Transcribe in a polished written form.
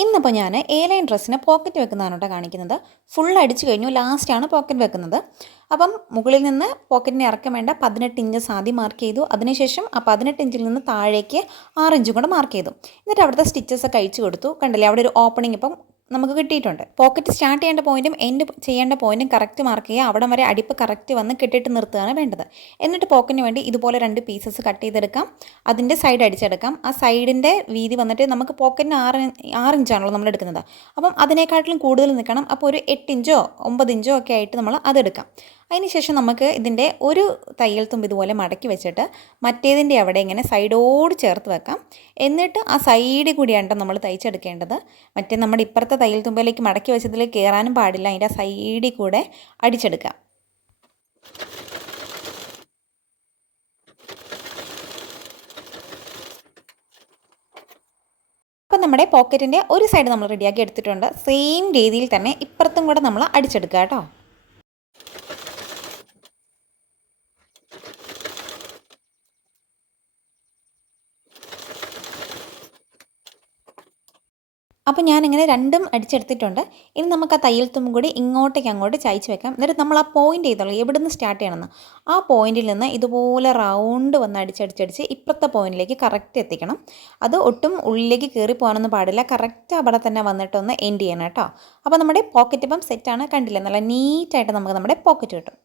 ഇന്നിപ്പോൾ ഞാൻ A line ഡ്രസ്സിന് പോക്കറ്റ് വെക്കുന്നതാണ് കേട്ടോ കാണിക്കുന്നത്. ഫുൾ അടിച്ചു കഴിഞ്ഞു, ലാസ്റ്റാണ് പോക്കറ്റ് വെക്കുന്നത്. അപ്പം മുകളിൽ നിന്ന് പോക്കറ്റിന് ഇറക്കം വേണ്ട 18 ഇഞ്ചസ് ആദ്യം മാർക്ക് ചെയ്തു. അതിനുശേഷം ആ 18 ഇഞ്ചിൽ നിന്ന് താഴേക്ക് 6 ഇഞ്ചും കൂടെ മാർക്ക് ചെയ്തു. എന്നിട്ട് അവിടുത്തെ സ്റ്റിച്ചസ് ഒക്കെ അഴിച്ചു കൊടുത്തു. കണ്ടില്ലേ, അവിടെ ഒരു ഓപ്പണിംഗ് ഇപ്പം നമുക്ക് കിട്ടിയിട്ടുണ്ട്. പോക്കറ്റ് സ്റ്റാർട്ട് ചെയ്യേണ്ട പോയിന്റും എൻഡ് ചെയ്യേണ്ട പോയിന്റും കറക്റ്റ് മാർക്ക് ചെയ്യുക. അവിടെ വരെ അടിപ്പ് കറക്റ്റ് വന്ന് കെട്ടിയിട്ട് നിർത്തുകയാണ് വേണ്ടത്. എന്നിട്ട് പോക്കറ്റിന് വേണ്ടി ഇതുപോലെ 2 പീസസ് കട്ട് ചെയ്തെടുക്കാം. അതിൻ്റെ സൈഡ് അടിച്ചെടുക്കാം. ആ സൈഡിൻ്റെ വീതി വന്നിട്ട് നമുക്ക് പോക്കറ്റിന് 6 ഇഞ്ചാണല്ലോ നമ്മൾ എടുക്കുന്നത്. അപ്പം അതിനേക്കാട്ടിലും കൂടുതൽ നിൽക്കണം. അപ്പോൾ ഒരു 8 ഇഞ്ചോ 9 ഇഞ്ചോ ഒക്കെ ആയിട്ട് നമ്മൾ അതെടുക്കാം. അതിനുശേഷം നമുക്ക് ഇതിൻ്റെ ഒരു തയ്യൽ തുമ്പ് ഇതുപോലെ മടക്കി വെച്ചിട്ട് മറ്റേതിൻ്റെ അവിടെ ഇങ്ങനെ സൈഡോട് ചേർത്ത് വെക്കാം. എന്നിട്ട് ആ സൈഡിൽ കൂടിയാണ് നമ്മൾ തയ്ച്ചെടുക്കേണ്ടത്. മറ്റേ നമ്മുടെ ഇപ്പുറത്തെ തയ്യൽ തുമ്പിലേക്ക് മടക്കി വെച്ചതിൽ കയറാനും പാടില്ല. അതിൻ്റെ സൈഡിൽ കൂടെ അടിച്ചെടുക്കാം. അപ്പോൾ നമ്മുടെ പോക്കറ്റിൻ്റെ ഒരു സൈഡ് നമ്മൾ റെഡിയാക്കി എടുത്തിട്ടുണ്ട്. സെയിം രീതിയിൽ തന്നെ ഇപ്പുറത്തും കൂടെ നമ്മൾ അടിച്ചെടുക്കുക കേട്ടോ. അപ്പോൾ ഞാനിങ്ങനെ രണ്ടും അടിച്ചെടുത്തിട്ടുണ്ട്. ഇനി നമുക്ക് ആ തയ്യൽ തുമ്പും കൂടി ഇങ്ങോട്ടേക്ക് അങ്ങോട്ട് ചായച്ച് വെക്കാം. എന്നിട്ട് നമ്മൾ ആ പോയിൻ്റ് ചെയ്തോളൂ, എവിടെ നിന്ന് സ്റ്റാർട്ട് ചെയ്യണമെന്ന്. ആ പോയിന്റിൽ നിന്ന് ഇതുപോലെ റൗണ്ട് വന്ന് അടിച്ചടിച്ചടിച്ച് ഇപ്പുറത്തെ പോയിന്റിലേക്ക് കറക്റ്റ് എത്തിക്കണം. അത് ഒട്ടും ഉള്ളിലേക്ക് കയറി പോകാനൊന്നും പാടില്ല. കറക്റ്റ് അവിടെ തന്നെ വന്നിട്ടൊന്ന് എൻഡ് ചെയ്യണം കേട്ടോ. അപ്പോൾ നമ്മുടെ പോക്കറ്റ് ഇപ്പം സെറ്റാണ്. കണ്ടില്ലേ, നല്ല നീറ്റായിട്ട് നമുക്ക് നമ്മുടെ പോക്കറ്റ് കിട്ടും.